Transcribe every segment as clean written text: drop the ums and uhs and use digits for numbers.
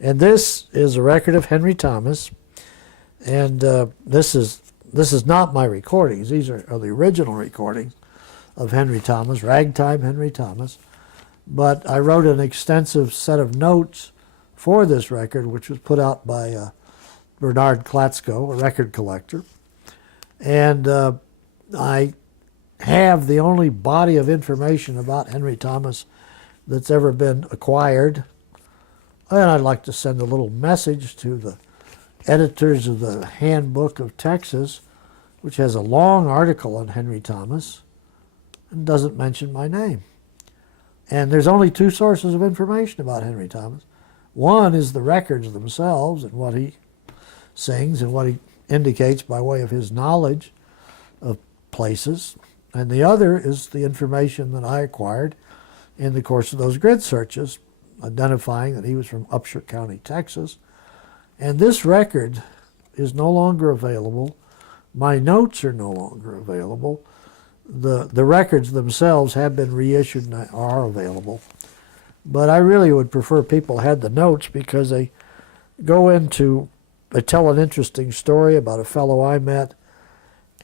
And this is a record of Henry Thomas, and this is not my recordings. These are the original recordings of Henry Thomas, ragtime Henry Thomas. But I wrote an extensive set of notes for this record, which was put out by Bernard Klatsko, a record collector. And I have the only body of information about Henry Thomas that's ever been acquired. And I'd like to send a little message to the editors of the Handbook of Texas, which has a long article on Henry Thomas and doesn't mention my name. And there's only two sources of information about Henry Thomas. One is the records themselves and what he sings and what he indicates by way of his knowledge of places. And the other is the information that I acquired in the course of those grid searches, identifying that he was from Upshur County, Texas. And this record is no longer available. My notes are no longer available. The records themselves have been reissued and are available. But I really would prefer people had the notes, because they tell an interesting story about a fellow I met,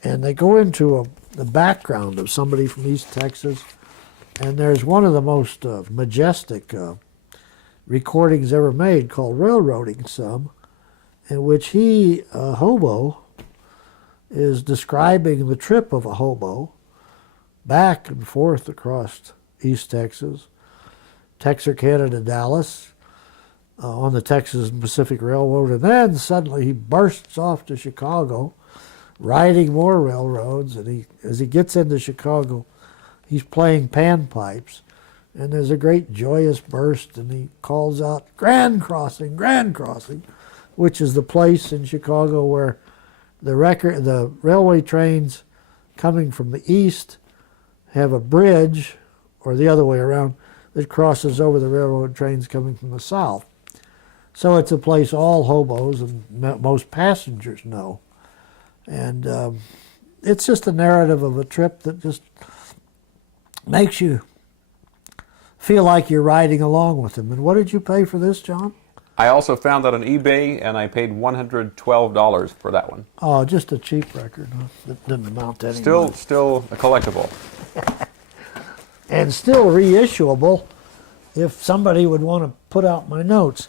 and they go into the background of somebody from East Texas. And there's one of the most majestic recordings ever made called Railroading Some, in which he, a hobo, is describing the trip of a hobo back and forth across East Texas, Texarkana to Dallas, on the Texas and Pacific Railroad, and then suddenly he bursts off to Chicago, riding more railroads, and as he gets into Chicago, he's playing panpipes, and there's a great joyous burst, and he calls out, Grand Crossing, which is the place in Chicago where the railway trains coming from the east have a bridge, or the other way around, that crosses over the railroad trains coming from the south. So it's a place all hobos and most passengers know. And it's just a narrative of a trip that just makes you feel like you're riding along with him. And what did you pay for this, John? I also found that on eBay, and I paid $112 for that one. Oh, just a cheap record. Huh? That didn't amount to any money. Still a collectible. And still reissuable if somebody would want to put out my notes.